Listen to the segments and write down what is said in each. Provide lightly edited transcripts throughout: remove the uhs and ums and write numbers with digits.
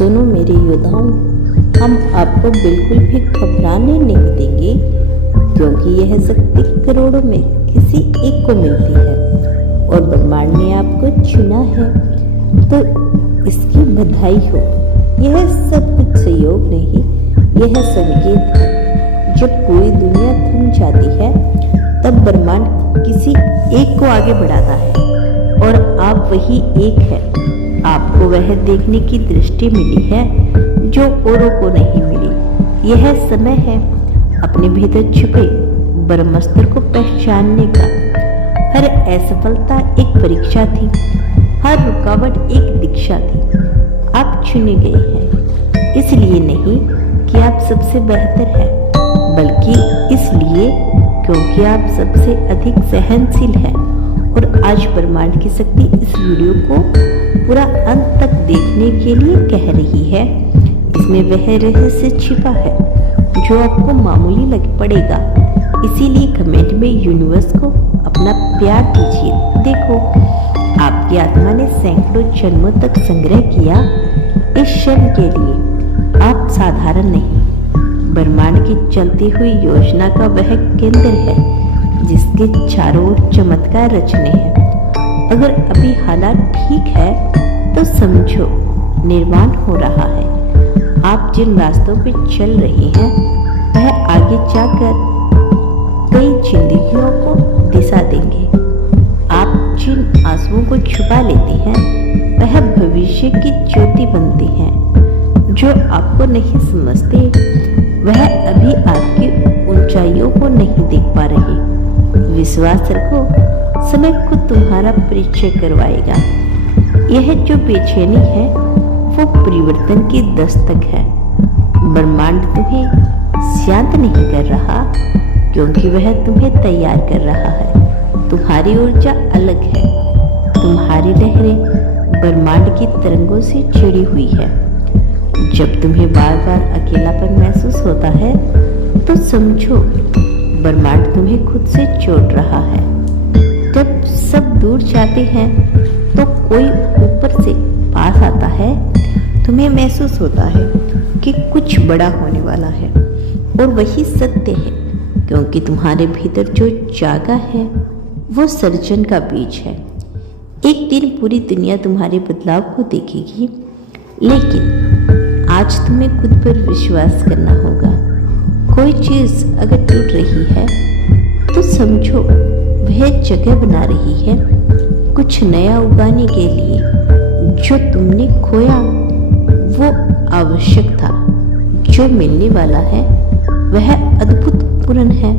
सुनो मेरे योद्धाओं, हम आपको बिल्कुल भी घबराने नहीं देंगे, क्योंकि यह शक्ति करोड़ों में किसी एक को मिलती है और ब्रह्मांड ने आपको चुना है, तो इसकी बधाई हो। यह सब कुछ सहयोग नहीं, यह संकेत है। जब पूरी दुनिया थम जाती है, तब ब्रह्मांड किसी एक को आगे बढ़ाता है और आप वही एक है। आपको वह देखने की दृष्टि मिली है जो औरों को नहीं मिली। यह समय है अपने भीतर छुपे ब्रह्मास्त्र को पहचानने का। हर असफलता एक परीक्षा थी, हर रुकावट एक दीक्षा थी। आप चुने गए हैं, इसलिए नहीं कि आप सबसे बेहतर हैं, बल्कि इसलिए क्योंकि आप सबसे अधिक सहनशील हैं। और आज ब्रह्मांड की शक्ति इस वीडियो को पूरा अंत तक देखने के लिए कह रही है। इसमें वह रहस्य छिपा है जो आपको मामूली लग पड़ेगा, इसीलिए कमेंट में यूनिवर्स को अपना प्यार दीजिए। देखो, आपकी आत्मा ने सैकड़ों जन्मों तक संग्रह किया इस क्षण के लिए। आप साधारण नहीं, ब्रह्मांड की चलती हुई योजना का वह केंद्र है जिसके चारों ओर चमत्कार रचने हैं। अगर अभी हालात ठीक है तो समझो निर्माण हो रहा है। आप जिन रास्तों पे चल रहे हैं वह आगे जाकर कई जिंदगियों को दिशा देंगे। आप जिन आंसुओं को छुपा लेते हैं वह भविष्य की ज्योति बनते हैं। जो आपको नहीं समझते वह अभी आपकी ऊंचाइयों को नहीं देख पा रहे। विश्वास रखो, समय खुद तुम्हारा परिचय करवाएगा। यह जो बेचैनी है वो परिवर्तन की दस्तक है। ब्रह्मांड तुम्हें शांत नहीं कर रहा, क्योंकि वह तुम्हें तैयार कर रहा है। तुम्हारी ऊर्जा अलग है, तुम्हारी लहरें ब्रह्मांड की तरंगों से जुड़ी हुई है। जब तुम्हें बार बार अकेलापन महसूस होता है तो समझो ब्रह्मांड तुम्हें खुद से जोड़ रहा है। जब सब दूर जाते हैं तो कोई ऊपर से पास आता है। तुम्हें महसूस होता है कि कुछ बड़ा होने वाला है, और वही सत्य है, क्योंकि तुम्हारे भीतर जो जागा है वो सर्जन का बीज है। एक दिन पूरी दुनिया तुम्हारे बदलाव को देखेगी, लेकिन आज तुम्हें खुद पर विश्वास करना होगा। कोई चीज अगर टूट रही है तो समझो वह जगह बना रही है कुछ नया उगाने के लिए। जो तुमने खोया वो आवश्यक था, जो मिलने वाला है वह अद्भुतपूर्ण है।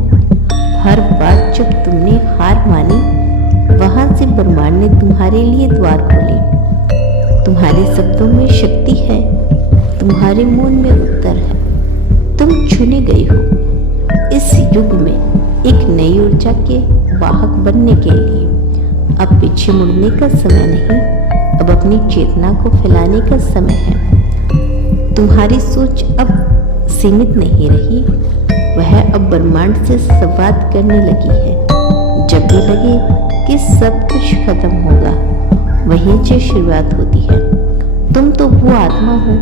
हर बार जब तुमने हार मानी, वहां से ब्रह्मांड ने तुम्हारे लिए द्वार खोले। तुम्हारे शब्दों में शक्ति है, तुम्हारे मौन में उत्तर है। तुम चुने गए हो इस युग में एक नई ऊर्जा के वाहक बनने के लिए। अब पीछे मुड़ने का समय नहीं, अब अपनी चेतना को फैलाने का समय है। तुम्हारी सोच अब सीमित नहीं रही, वह अब ब्रह्मांड से संवाद करने लगी है। जब भी लगे कि सब कुछ खत्म होगा, वहीं से शुरुआत होती है। तुम तो वो आत्मा हो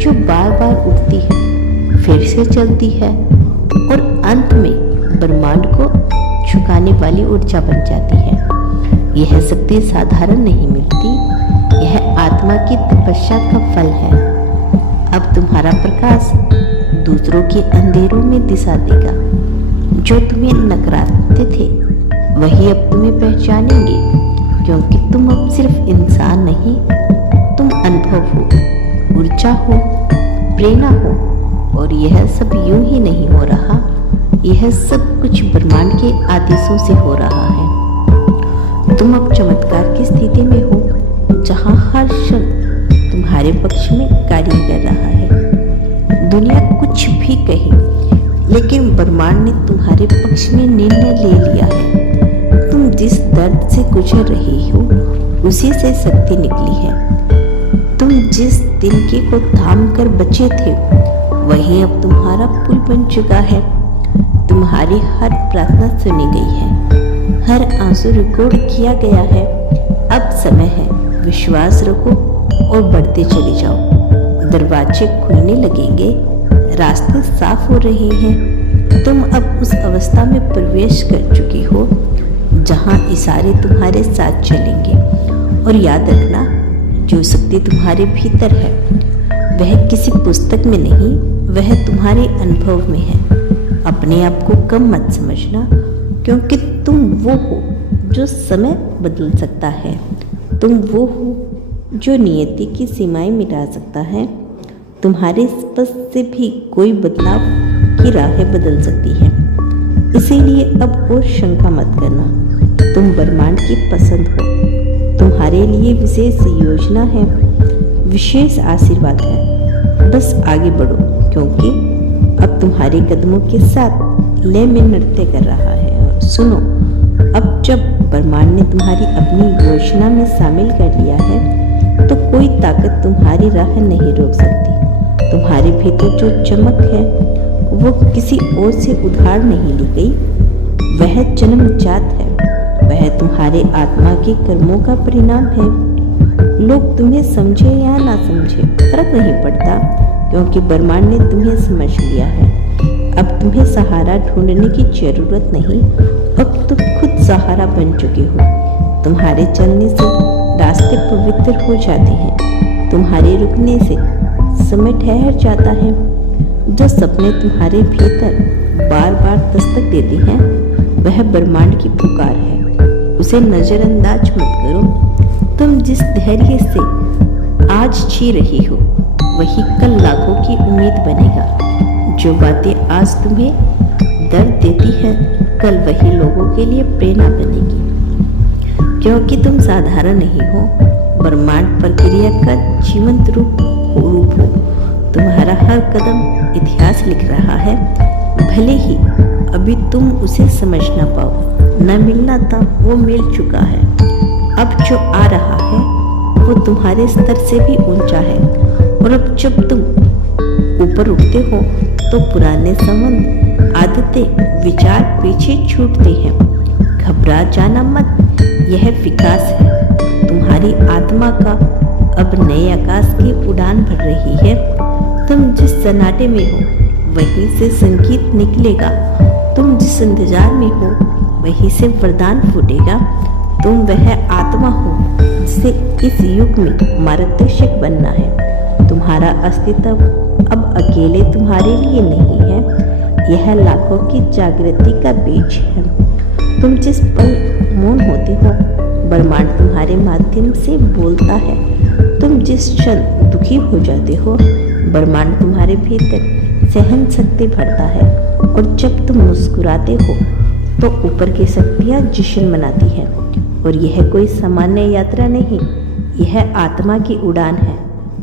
जो बार बार उठती है, फिर से चलती है और अंत में ब्रह्मांड को झुकाने वाली ऊर्जा बन जाती है। यह शक्ति साधारण नहीं मिलती, यह आत्मा की तपस्या का फल है। अब तुम्हारा प्रकाश दूसरों के अंधेरों में दिशा देगा। जो तुम्हें नकारते थे वही अब तुम्हें पहचानेंगे, क्योंकि तुम अब सिर्फ इंसान नहीं, तुम अनुभव हो, ऊर्जा हो, प्रेरणा हो। और यह सब यूं ही नहीं हो रहा, यह सब कुछ ब्रह्मांड के आदेशों से हो रहा है। तुम अब चमत्कार की स्थिति में हो, जहां हर क्षण तुम्हारे पक्ष में कार्य कर रहा है। दुनिया कुछ भी कहे, लेकिन ब्रह्मांड ने तुम्हारे पक्ष में निर्णय ले लिया है। तुम जिस दर्द से गुजर रही हो, उसी से शक्ति निकली है। तुम जिस तिनके को थाम कर बचे थे, वही अब तुम्हारा पुल बन चुका है। तुम्हारी हर प्रार्थना सुनी गई है, हर आंसू रिकॉर्ड किया गया है। अब समय है, विश्वास रखो और बढ़ते चले जाओ। दरवाजे खुलने लगेंगे, रास्ते साफ हो रहे हैं। तुम अब उस अवस्था में प्रवेश कर चुकी हो जहां इशारे तुम्हारे साथ चलेंगे। और याद रखना, जो शक्ति तुम्हारे भीतर है वह किसी पुस्तक में नहीं, वह तुम्हारे अनुभव में है। अपने आप को कम मत समझना, क्योंकि तुम वो हो जो समय बदल सकता है। तुम वो हो जो नियति की सीमाएं मिटा सकता है। तुम्हारे स्पर्श से भी कोई बदलाव की राहें बदल सकती है। इसीलिए अब और शंका मत करना। तुम ब्रह्मांड की पसंद हो। तुम्हारे लिए विशेष योजना है, विशेष आशीर्वाद है। बस आगे बढ़ो, क्योंकि अब तुम्हारे कदमों के साथ लय में नृत्य कर रहा है। और सुनो, अब जब ब्रह्मांड ने तुम्हारी अपनी योजना में शामिल कर लिया है तो कोई ताकत तुम्हारी राह नहीं रोक सकती। तुम्हारे भीतर जो चमक है वो किसी और से उधार नहीं ली गई, वह जन्मजात है। वह तुम्हारे आत्मा के कर्मों का परिणाम है। लोग तुम्हें समझे या ना समझे फर्क नहीं पड़ता, क्योंकि ब्रह्मांड ने तुम्हें समझ लिया है। अब तुम्हें सहारा ढूंढने की जरूरत नहीं, अब तुम खुद सहारा बन चुके हो। तुम्हारे चलने से रास्ते पवित्र हो जाते हैं। तुम्हारे रुकने से समय ठहर जाता है। जो सपने तुम्हारे भीतर बार बार दस्तक देते हैं वह ब्रह्मांड की पुकार है। उसे नजरअंदाज मत करो। तुम जिस धैर्य से आज जी रही हो वही कल लाखों की उम्मीद बनेगा। जो बातें आज तुम्हें दर्द देती है कल वही लोगों के लिए प्रेरणा बनेगी। क्योंकि तुम साधारण नहीं हो, ब्रह्मांड प्रक्रिया का जीवंत रूप हो। तुम्हारा हर कदम इतिहास लिख रहा है। भले ही अभी तुम उसे समझ ना पाओ, न मिलना था वो मिल चुका है। अब जो आ रहा है वो तुम्हारे स्तर से भी ऊंचा है। और अब जब तुम ऊपर उठते हो तो पुराने संबंध, आदतें, विचार पीछे छूटते हैं। घबरा जाना मत, यह विकास है। तुम्हारी आत्मा का अब नए आकाश की उड़ान भर रही है। तुम जिस सन्नाटे में हो वहीं से संगीत निकलेगा। तुम जिस इंतजार में हो वहीं से वरदान फूटेगा। तुम वह आत्मा हो जिसे इस युग में मार्गदर्शक बनना है। तुम्हारा अस्तित्व अब अकेले तुम्हारे लिए नहीं है, यह लाखों की जागृति का बीज है। तुम जिस पल मौन होते हो ब्रह्मांड तुम्हारे माध्यम से बोलता है। तुम जिस क्षण दुखी हो जाते हो ब्रह्मांड तुम्हारे भीतर सहन शक्ति भरता है। और जब तुम मुस्कुराते हो तो ऊपर की शक्तियाँ जश्न मनाती हैं। और यह कोई सामान्य यात्रा नहीं, यह आत्मा की उड़ान है।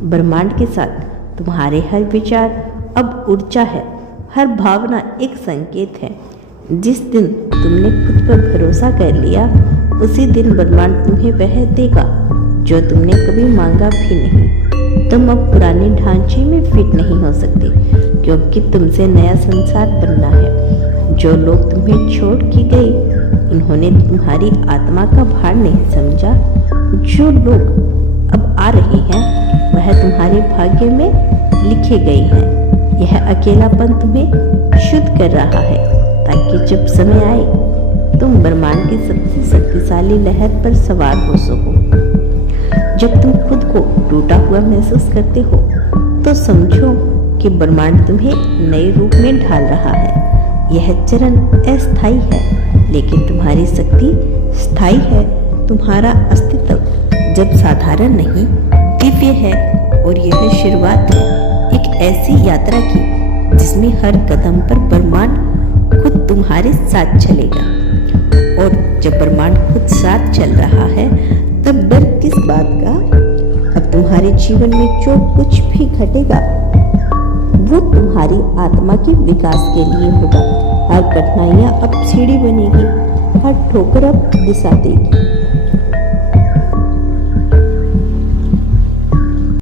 ब्रह्मांड के साथ तुम्हारे हर विचार अब ऊर्जा है, हर भावना एक संकेत है। जिस दिन तुमने खुद पर भरोसा कर लिया उसी दिन ब्रह्मांड तुम्हें वह देगा जो तुमने कभी मांगा भी नहीं। तुम अब पुराने ढांचे में फिट नहीं हो सकते, क्योंकि तुमसे नया संसार बनना है। जो लोग तुम्हें छोड़ के गए उन्होंने तुम्हारी आत्मा का भार नहीं समझा। जो लोग अब आ रहे हैं वह तुम्हारे भाग्य में लिखे गए हैं। यह अकेलापन तुम्हें शुद्ध कर रहा है, ताकि जब समय आए तुम ब्रह्मांड की सबसे शक्तिशाली लहर पर सवार हो सको। जब तुम खुद को टूटा हुआ महसूस करते हो तो समझो कि ब्रह्मांड तुम्हें नए रूप में ढाल रहा है। यह चरण अस्थायी है, लेकिन तुम्हारी शक्ति स्थायी है। तुम्हारा अस्तित्व जब साधारण नहीं दिव्य है। और यह शुरुआत है एक ऐसी यात्रा की जिसमें हर कदम पर ब्रह्मांड खुद तुम्हारे साथ चलेगा। और जब ब्रह्मांड खुद साथ चल रहा है तब डर किस बात का। अब तुम्हारे जीवन में जो कुछ भी घटेगा वो तुम्हारी आत्मा के विकास के लिए होगा। हर कठिनाइयाँ अब सीढ़ी बनेगी, हर ठोकर अब दिशा देगी।